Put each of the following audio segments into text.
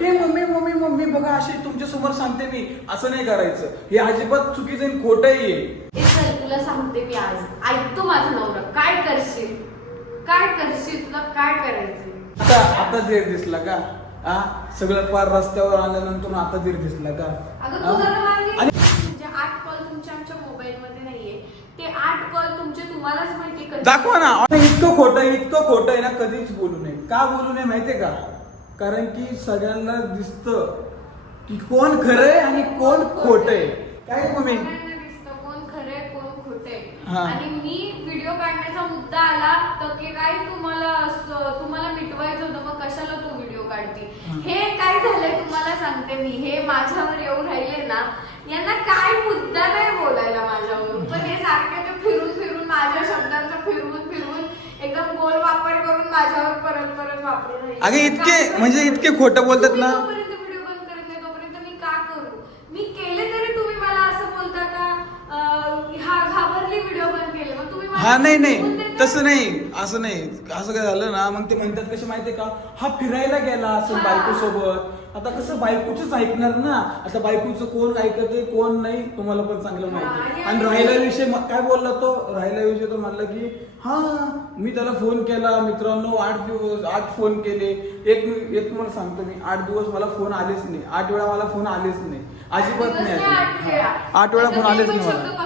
हे mummy mummy mummy बघा असे तुमच्यासमोर सांगते मी. असं नाही करायचं. हे अजिबात चुकीचं खोटंही आहे ए चल तुला सांगते मी आज. ऐकतो माझा नवरा. काय करशील? काय करशील तुला? काय करायचं आता आता धीर दिसला का? हा सगळं पार रस्त्यावर आल्यानंतर आता धीर दिसला का? अगं? तू जरा मागे आणि म्हणजे आठ कॉल तुमच्या आमच्या मोबाईल मध्ये नाहीये. ते आठ कॉल तुमचे तुम्हालाच माहिती कधी- दाखवा ना. अरे इतकं खोटं आहे, इतकं खोटं आहे ना कधीच बोलू नये. का बोलू नये माहितीये का? कारण की सगळ्यांना दिसतं की कोण खरंय आणि कोण खोट आहे. काय मम्मी सगळ्यांना दिसतं कोण खरंय कोण खोटंय हा. आणि मी व्हिडिओ काढण्याचा मुद्दा आला तर की काय तुम्हाला असं- तुम्हाला मिटवायचं होतं मग कशाला तू व्हिडिओ काढते? हा. हे काय झालंय तुम्हाला सांगते मी. हे माझ्यावर येऊ राहिले ना यांना काय मुद्दा नाही बोलायला माझ्यावर परत परत वापरून राहिले. अगं इतके म्हणजे इतके खोटं बोलतात ना. जोपर्यंत व्हिडिओ बंद करत नाही तोपर्यंत मी का करू? मी केले तरी तुम्ही मला असं बोलता का? अं, हा घाबरली व्हिडिओ बंद केले. मग तुम्ही मला हा नाही. नाही? तसं नाही असं नाही. असं काय झालं ना मग ते म्हणतात कसे माहितीये का? हा फिरायला गेला असं. बायको सोबत आता कसं बायकोच ऐकणार ना? आता बायकोचं कोण ऐकत आहे कोण नाही तुम्हाला पण चांगलं माहिती. आणि राहिला विषय म- काय बोलला तो? राहिला विषय तो म्हणला की हा मी त्याला फोन केला मित्रांनो आठ दिवस आठ फोन केले. एक मी एक तुम्हाला सांगतो मी आठ दिवस मला फोन आलेच नाही. आठ वेळा मला फोन आलेच नाही. अजिबात नाही आठ वेळा. फोन आलेच नाही मला.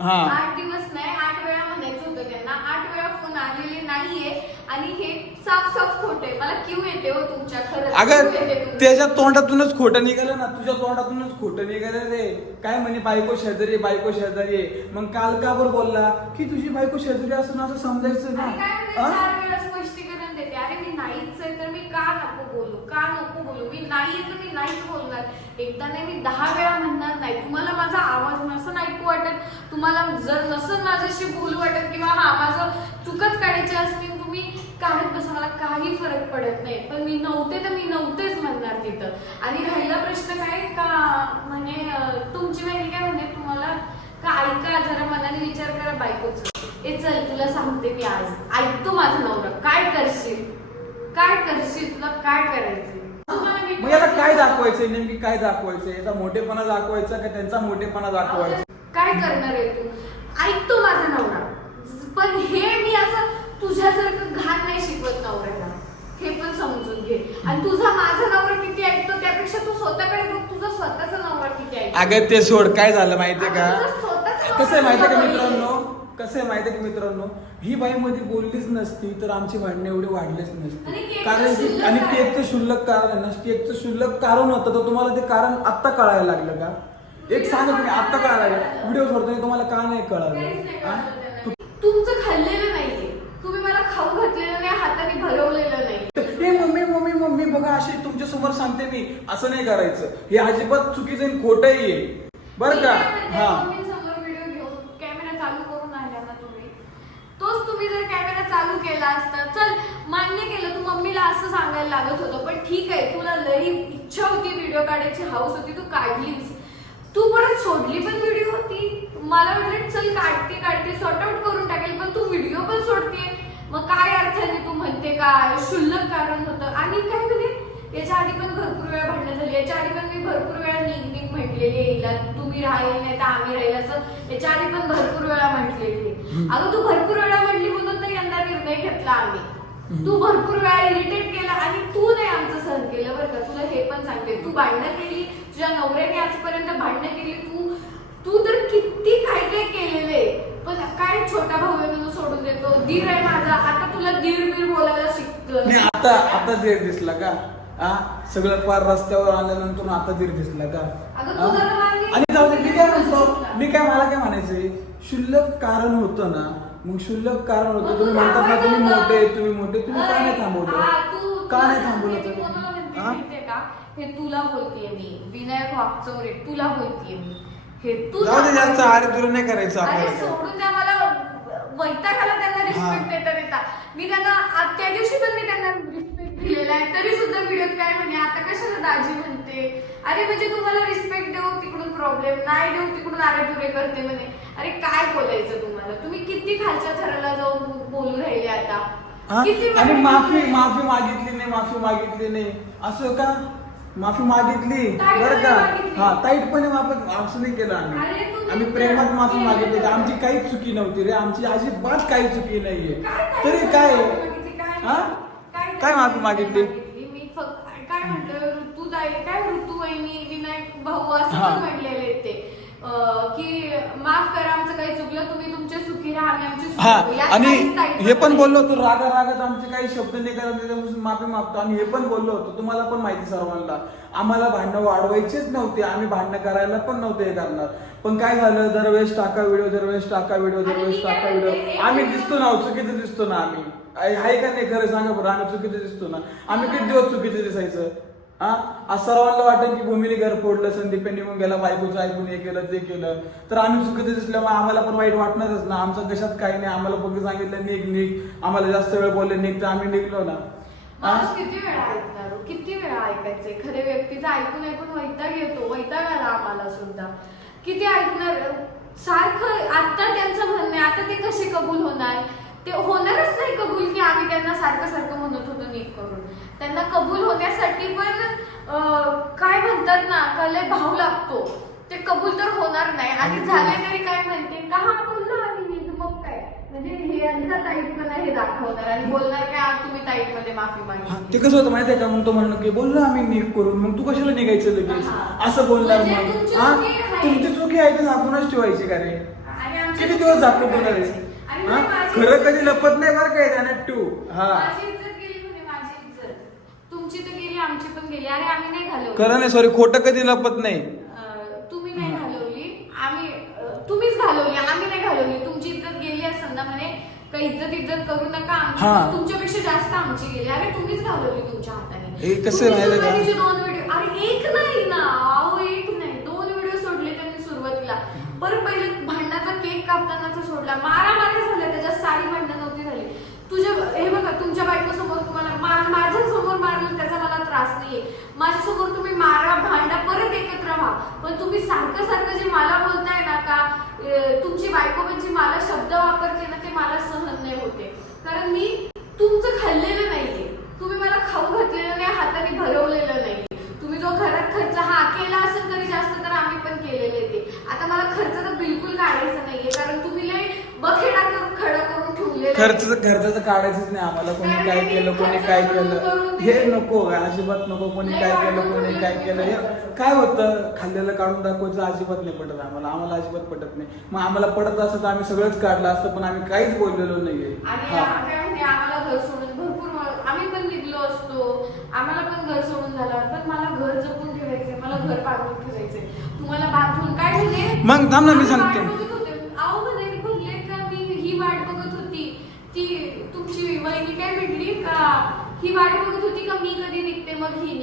हा. आठ दिवस नाही आठ वेळा म्हणायचं होतं त्यांना आठ वेळा फोन आलेले नाहीये आणि हे साफ साफ खोटे मला क्यू येते हो तुमच्या खरंच अगं. त्याच्या तोंडातूनच खोटं निघालं ना. तुझ्या तोंडातूनच खोटं निघालं रे. काय म्हणे बायको शेजारी आहे, बायको शेजारी आहे. मग काल का बरं बोलला? की तुझी बायको शेजारी असं ना असं समजायचं ना? आणि काय म्हणते, हा? चार वेळा स्पष्टीकरण देते. अरे मी नाहीच आहे तर मी का नको बोलू? का नको बोलू? मी नाही तर मी नाहीच बोलणार. एकदा नाही मी दहा वेळा म्हणणार नाही. तुम्हाला माझा आवाज नसन ऐकू वाटत. तुम्हाला जर नसन माझ्याशी बोलू वाटत किंवा हा माझं चुकच काढायची असतील तुम्ही काढत बसा मला काही फरक पडत नाही. पण मी नव्हते तर मी नव्हतेच म्हणणार तिथं. आणि राहिला प्रश्न काय का म्हणजे अं, तुमची बहिणी काय म्हणते तुम्हाला का ऐका जरा मनाने विचार करा बायकोच. ए चल तुला सांगते मी आज. ऐकतो माझा नवरा. काय करशील? काय करशील? तुला काय करायचं मी मग याला काय दाखवायचंय? नेमकी काय दाखवायचंय? याचा मोठेपणा दाखवायचा का त्यांचा मोठेपणा दाखवायचा? काय करणार आहे तू? ऐकतो माझा नवरा. पण हे मी असं तुझ्यासारखं घाण नाही शिकवत नवऱ्याला. हे पण समजून घे. आणि तुझा माझा नवरा किती ऐकतो त्यापेक्षा तू स्वतःकडे बघ तुझा स्वतःचा नवरा किती ऐकतो. अगं ते सोड काय झालं माहितीये का? तुझा स्वतःचा नवरा कसं आहे माहितीये का मित्रांनो. कसं आहे माहितीये का मित्रांनो? ही बाई मध्ये बोललीच नसती तर आमची भांडणे एवढे वाढलेच आणि नसते केकचं कारण की शुल्लक आणि? केकचं शुल्लक कारण आहे ना केकचं शुल्लक कारण होतं तर तुम्हाला ते कारण आत्ता कळायला लागलं का? एक सांगा तुम्ही आत्ता कळायला लागलं. व्हिडिओ सोडताना तुम्हाला का नाही काहीच कळालं नाही हा? कळलं त्यांना. तुमचं खाल्लेलं नाहीये तुम्ही मला खाऊ घातलेलं नाही हाताने भरवलेलं नाही हे मम्मी मम्मी मम्मी बघा असे तुमच्या समोर सांगते मी असं नाही करायचं. हे अजिबात चुकीचं खोटंही आहे. बरं का? हा. तोच तुम्ही जर कॅमेरा चालू केला असता चल मान्य केलं तू मम्मीला असं सांगायला लागत होतं पण ठीक आहे तुला लई इच्छा होती व्हिडिओ काढायची हाऊस होती तू काढलीच तू परत सोडली पण व्हिडिओ होती. मला वाटलं चल काढते काढते सॉर्ट आउट करून टाकेल पण तू व्हिडिओ पण सोडते मग काय अर्थाने तू म्हणते काय क्षुल्लक कारण होतं. आणि काय याच्या आधी पण भरपूर वेळा भांडणं झाली. याच्या आधी पण मी भरपूर वेळा निघ निघ म्हटलेली आहे हिला. तुम्ही राहील नाही तर आम्ही राहील असं. याच्या आधी पण भरपूर वेळा म्हटलेली. अगं तू भरपूर वेळा म्हटली म्हणून तर यंदा निर्णय घेतला आम्ही. तू भरपूर वेळा इरिटेट केला आणि तू नाही आमचं सहन केलं बरं का. तुला हे पण सांगते. तू भांडणं केली. तुझ्या नवऱ्याने आजपर्यंत भांडणं केली. तू तू तर किती काय काय केलेले. पण काय छोटा भाऊ आहे म्हणून सोडून देतो. दीर आहे माझा. आता तुला दीर बीर बोलायला शिकतो आता आता धीर दिसला का? हा? सगळं पार रस्त्यावर आल्यानंतर आता धीर दिसला का? हा? आणि जाऊ दे मी काय म्हणतो? मी काय मला काय म्हणायचंय? शुल्लक कारण होतं ना मग शुल्लक कारण होतं. तुम्ही तू म्हणतात ना तुम्ही मोठे. तुम्ही मोठे तुम्ही का नाही थांबवलं? का नाही थांबवलं तुम्ही हा? हे तुला बोलतेय मी. विनायक वाकचौरे तुला बोलतेय मी. हे तू जाऊ दे जास्त. आरे तुला नाही करायचं अरे आपल्याला. सोडून द्या मला वैतागाला त्यांना रिस्पेक्ट देता देता. मी त्यांना आ- त्या दिवशी पण मी त्यांना दिलेला आहे. तरी सुद्धा व्हिडिओत काय म्हणे आता कशाला दाजी म्हणते? अरे म्हणजे तुम्हाला रिस्पेक्ट देऊ तिकडून प्रॉब्लेम नाही देऊ तिकडून अरे तुरे करते म्हणे. अरे काय बोलायचं तुम्हाला? तुम्ही किती खालच्या थराला जाऊन बोलू राहिले आता? किती वेळा माफी? माफी मागितली नाही माफी मागितली नाही असं का? माफी मागितली? बरं का. हा ताईटपणे माफी असं नाही केलं अरे आम्ही आम्ही प्रेमात माफी मागितली. आमची काहीच चुकी नव्हती रे. आमची अजिबात काही चुकी नाहीये. तरी? काय? हा? काय माफी मागितली? मी फक्त काय म्हटलं ऋतू ताई काय ऋतू वहिनी विनायक भाऊ असं हा. पण म्हणलेले ते अं, की माफ करा आमचं काही चुकलं तुम्ही सुखी राहा आम्ही आमची सुखी हा राहू. यात आणि काहीच हे पण. बोललो होतो रागा रागात आमचे काही शब्द नाही करत त्याच्यापासून माफी मागतो आम्ही हे पण बोललो होतो तुम्हाला पण माहिती सर्वांना आम्हाला भांडणं वाढवायचेच नव्हते आम्ही भांडणं करायला पण नव्हते हे करणार पण काय झालं दरवेळेस टाका व्हिडिओ दरवेळेस टाका व्हिडिओ आणि दरवेळेस काय टाका म्हणते, व्हिडिओ एक आम्ही दिसतो ना चुकीचं दिसतो ना आम्ही आहे आहे का नाही? खरं सांगा बरं आम्ही चुकीचं दिसतो ना. आम्ही किती दिवस चुकीचं दिसायचं? हा? सर्वांना वाटेल की भूमीने घर फोडलं संदीपने निघून गेला बायकोचं ऐकून हे केलं ते केलं. तर आम्ही चुकीचं दिसल्यामुळे आम्हाला पण वाईट वाटणारच ना. आमचं कशात काही नाही. आम्हाला बघ सांगितलं निघ निघ. आम्हाला जास्त वेळ बोलले निघ तर आम्ही निघलो ना. माणूस किती वेळा ऐकणार? हो? किती वेळा ऐकायचे खरे व्यक्तीचं ऐकून ऐकून वैताग येतो. वैताग आला आम्हाला सुद्धा. किती ऐकणार? सारखं आता त्यांचं म्हणणं आहे. आता ते कसे कबूल होणार? ते होणारच नाही कबूल की आम्ही त्यांना सारखं सारखं म्हणत होतो नीट करून. त्यांना कबूल होण्यासाठी पण काय म्हणतात ना का लय भाव लागतो. ते कबूल तर होणार नाही. आणि झाले तरी काय म्हणते का हा बोललो आम्ही नीट? मग काय? म्हणजे हे यांचा ताईटपणा हे दाखवणार. आणि बोलणार काय? "आ, तुम्ही ताईटमध्ये माफी मागितली. ते कसं होतं माहितीये का? मग तो म्हणणं की बोललो आम्ही निघ करून. मग तू कशाला निघायचं लगेच. असं बोलणार म्हणजे मग. तुमची चुकी आहे. तुमची चुकी आहे ती झाकूनच ठेवायची का रे? किती दिवस झाकून ठेवणार. आहे हा? खरं कधी लपत नाही बरं काय त्याने टू हा. माझी इज्जत गेली म्हणे माझी इज्जत. तुमची तर गेली आमची पण गेली. अरे आम्ही नाही घालवली. खरं नाही सॉरी खोटं कधी लपत नाही. अं, तुम्ही नाही घालवली. आम्ही अं, तुम्हीच घालवली. आम्ही नाही घालवली. तुमची इज्जत गेली असं ना म्हणे का इज्जत इज्जत करू नका आमची हा. पण तुमच्यापेक्षा जास्त आमची गेली. अरे तुम्हीच घालवली तुमच्या हाताने. हे कसं तुम्ही का? सुरुवातीचे दोन व्हिडिओ अरे एक नाही ना अहो एक नाही. दोन व्हिडिओ सोडले त्यांनी सुरुवातीला. बरं पहिले भांडणाचा केक कापतानाचा सोडला. मारा मारा झाला त्याच्यात सारी भांडणं नव्हती झाली तुझ्या हे बघा तुमच्या बायको समोर तुम्हाला मा- माझ्यासमोर मारलं त्याचा मला त्रास नाहीये. तुम्ही मारा भांडा परत एकत्र व्हा. पण तुम्ही सारखं सारखं जे मला बोलताय ना का तुमची बायको म्हणजे मला शब्द वापरते ना ते मला सहन नाही होते. कारण मी तुमचं खाल्लेलं नाही तुम्ही मला खाऊ घातलेलं नाही हाताने भरवलेलं नाही तुम्ही जो घरात खर्च हा केला असेल तरी जास्त तर आम्ही पण केलेले ते आता मला खर्च तर बिलकुल काढायचा नाहीये कारण तुम्ही लय बखेडा करून खडं करून ठेवलेलं आहे. खर्च खर्चाचं काढायचंच नाही आम्हाला. कोणी काय केलं कोणी काय केलं. हे नको अजिबात नको कोणी काय केलं कोणी काय केलं. हे काय होतं? खाल्लेलं काढून दाखवायचं अजिबात नाही पटत आम्हाला. आम्हाला अजिबात पटत नाही. मग आम्हाला पडत असतं तर आम्ही सगळंच काढलं असतं पण आम्ही काहीच बोललेलो नाहीये. आम्हाला घर सोडून भरपूर व- आम्ही पण निघलो असतो. आम्हाला पण घर सोडून झालं पण मला घर जपून ठेवायचंय मला घर ठेवायचंय. तुम्हाला बांधून काय म्हणजे? मग थांब ना, मी सांगतो. वाट बघत होते. अहो म्हणे म्हणले का मी ही वाट बघत होती ती काय म्हटली का? ही वाट बघत होती का मी कधी निघते? मग ही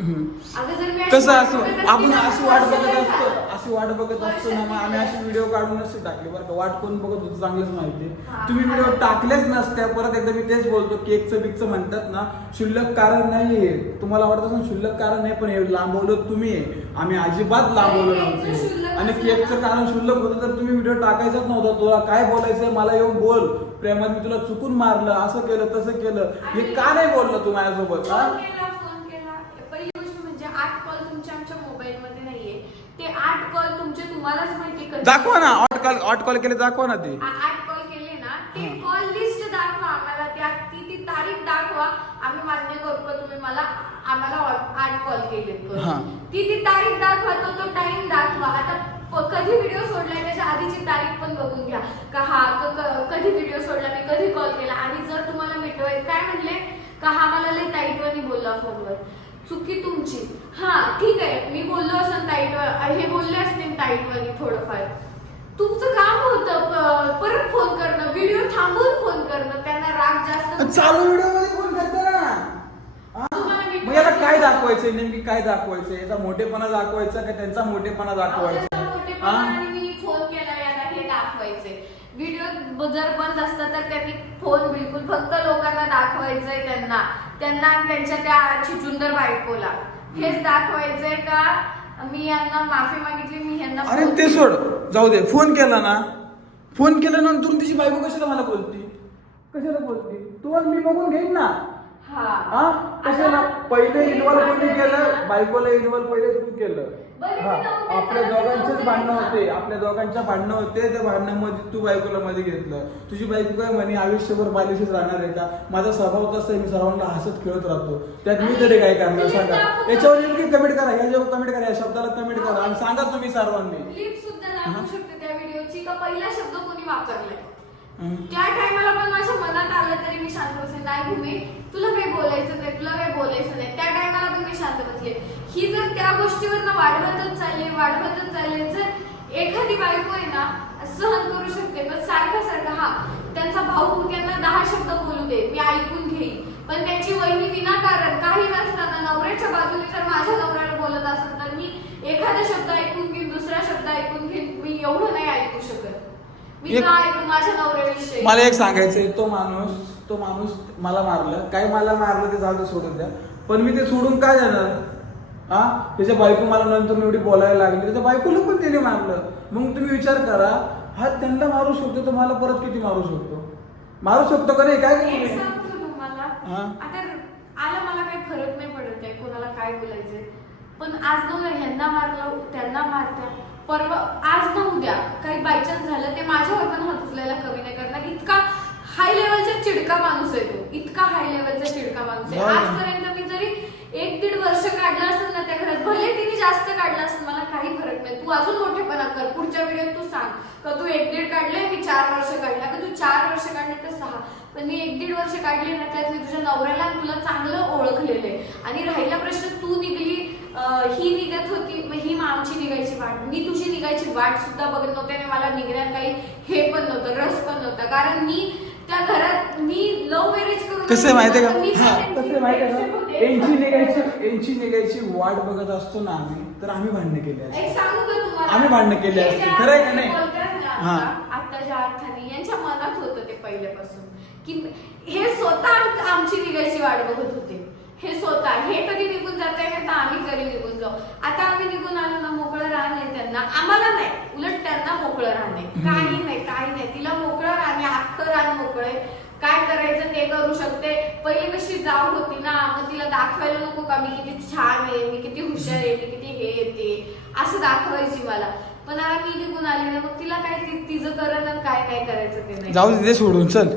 हम्म. अगं जर कसं असं? आपण अशी वाट बघत असतो. अशी वाट बघत असतो ना मग आम्ही अशी व्हिडिओ काढून नसते टाकले बरं का. वाट कोण बघत होतं चांगलंच माहिती. तुम्ही व्हिडिओ टाकलेच नसत्या परत एकदा मी तेच बोलतो केकचं बिकचं म्हणतात ना शुल्लक कारण नाही हे तुम्हाला वाटत असेल शुल्लक कारण नाही पण हे लांबवलं तुम्ही. आहे आम्ही अजिबात लांबवलं नव्हते. आणि केकचं. कारण शुल्लक होतं तर तुम्ही व्हिडिओ टाकायचाच नव्हता तुला काय बोलायचंय मला येऊन बोल. प्रेमात मी तुला चुकून मारलं असं केलं तसं केलं. हे का नाही बोललं तू माझ्यासोबत हा? फोन केला फोन केला. पहिली गोष्ट म्हणजे आठ कॉल तुमच्या आमच्या मोबाईल मध्ये नाहीये. ते आठ कॉल तुमचे तुम्हालाच माहिती कधी दाखवा ना ऑट कॉल ऑट कॉल केले दाखवा ना ते. आ- आठ कॉल केले ना ते. कॉल लिस्ट दाखवा आम्हाला. त्यात ती ती तारीख दाखवा. आम्ही मान्य करू का तुम्ही मला? आम्हाला आठ कॉल केले हां. ती ती तारीख दाखवा तो तो टाइम दाखवा. आता प- कधी व्हिडिओ सोडलाय त्याच्या आधीची तारीख पण बघून घ्या. का हा क- क- कधी व्हिडिओ सोडला मी कधी कॉल केला? आणि जर तुम्हाला मिटवाय काय म्हणले? का हा मला लय ताईटवानी बोलला फोनवर चुकी तुमची. हा ठीक आहे. मी बोललो असं ताईट हे बोलले असतील ताईटवानी थोडंफार. तुमचं काम होतं. प- परत फोन करणं व्हिडिओ थांबवून फोन करणं. त्यांना राग जास्त चालू व्हिडिओमध्ये फोन करता ना हा? मग याला काय दाखवायचंय? नेमकी काय दाखवायचंय? याचा मोठेपणा दाखवायचा का त्यांचा मोठेपणा दाखवायचा? हा? मी फोन केला याला हे दाखवायचे व्हिडिओ जर बंद असता तर त्यांनी फोन बिलकुल फक्त लोकांना दाखवायचंय त्यांना. त्यांना आणि त्यांच्या त्या चिचुंदर बायकोला. हेच दाखवायचंय का? मी यांना माफी मागितली मी यांना अरे फोन ते केला. सोड. जाऊ दे. फोन केला ना. फोन केल्यानंतर तिची बायको कशाला मला बोलती? कशाला बोलती? तू आणि मी बघून घेईन ना. हा. कशाला? आता- पहिले इन्व्हॉल्व कोणी केलं. बायकोला इन्व्हॉल्व पहिले तू केलं. हा. आपल्या दोघांचेच. भांडणं होते. आपल्या दोघांच्या भांडणं होते. त्या भांडणामध्ये तू बायकोला मध्ये घेतलं. तुझी बायको काय म्हणे आयुष्यभर बालिशीच राहणार आहे का? माझा स्वभाव तसा आहे. मी सर्वांना हसत खेळत राहतो. त्यात मी तरी काय करणार? सांगा. याच्यावर नेमकी कमेंट करा. याच्यावर कमेंट करा या शब्दाला कमेंट करा. आणि सांगा तुम्ही सर्वांनी. क्लिप सुद्धा दाखवू शकते त्या व्हिडिओची. का पहिला शब्द कोणी वापरलाय. त्या टायमाला पण माझ्या मनात आलं तरी मी शांत बसले नाही भूमी तुला काही बोलायचं नाही तुला काही बोलायचं नाही. त्या टायमाला पण मी शांत बसले. ही जर त्या गोष्टीवर ना वाढवतच चालली वाढवतच चालली जर एखादी बायको आहे ना सहन करू शकते पण सारखं सारखा हा त्यांचा भाऊ त्यांना दहा शब्द बोलू दे मी ऐकून घेईन. पण त्याची वहिनी विनाकारण काही नसताना नवऱ्याच्या बाजूने जर माझ्या नवऱ्याला बोलत असेल तर मी एखादा शब्द ऐकून घेईन दुसरा शब्द ऐकून घेईन मी एवढं नाही ऐकू शकत. मी एक- माझ्या नवऱ्याविषयी. मला एक सांगायचंय तो माणूस तो माणूस मला मारलं. काय मला मारलं ते जाऊ दे सोडून द्या. पण मी ते सोडून काय जाणार? हा? त्याच्या बायको मला नंतर एवढी बोलायला लागली त्याच्या बायकोला पण त्याने मारलं. मग तुम्ही विचार करा हा त्यांना मारू शकतो तर मला परत किती मारू शकतो? मारू शकतो का नाही? काय एक करू? सांगतो तुम्हाला. हा. आता आला मला काही फरक नाही पडत आहे कोणाला काय बोलायचंय. पण आज न उद्या ह्यांना मारलं त्यांना मारत्या. परवा आज न उद्या. काही बायचान्स झालं ते माझ्यावर पण हात उचलायला कमी नाही करणार. इतका हाय लेवलचा चिडका माणूस आहे तो. इतका हाय लेवलचा चिडका माणूस आहे. आजपर्यंत मी जरी एक दीड वर्ष काढलं असेल ना त्या घरात भले तिने जास्त काढलं असेल मला काही फरक नाही. तू अजून मोठेपणा कर. पुढच्या व्हिडिओत तू सांग. का तू एक दीड काढले मी चार वर्ष काढला. का तू चार वर्ष काढले तर सहा. पण मी एक दीड वर्ष काढले ना त्यात मी तुझ्या नवऱ्याला तुला चांगलं ओळखलेलं आहे. आणि राहिला प्रश्न तू निघली ही निघत होती ही मग आमची निघायची वाट मी तुझी निघायची वाट सुद्धा बघत नव्हते आणि मला निघण्यात काही हे पण नव्हतं रस पण नव्हता कारण मी त्या घरात मी लव्ह मॅरेज करून कसं आहे माहितीये पण मी का कसं होते. यांची निघायची यांची निघायची वाट बघत असतो ना आम्ही तर आम्ही भांडणं केली. एक सांगू का तुम्हाला आम्ही भांडणं केली असती. ज्या खरं आहे का नाही? हा. आता, आत्ताच्या अर्थाने यांच्या मनात होतं ते पहिल्यापासून की हे स्वतः आमची निघायची वाट बघत होते हे स्वतः हे कधी निघून जात आहे तर आम्ही कधी निघून जाऊ. आता आम्ही निघून आलो ना मोकळं राहणे त्यांना आम्हाला नाही. उलट त्यांना मोकळं राहणे. काही नाही काही नाही. तिला मोकळं राहणे अख्खं रान मोकळे काय करायचं ते करू शकते. पहिली कशी जाऊ होती ना मग तिला दाखवायला नको का मी किती छान आहे मी किती हुशार आहे मी किती हे येते. असं दाखवायची मला. पण आता मी निघून आली ना मग तिला काय तिचं करणं काय काय करायचं ते नाही. जाऊ दे ते सोडून चल.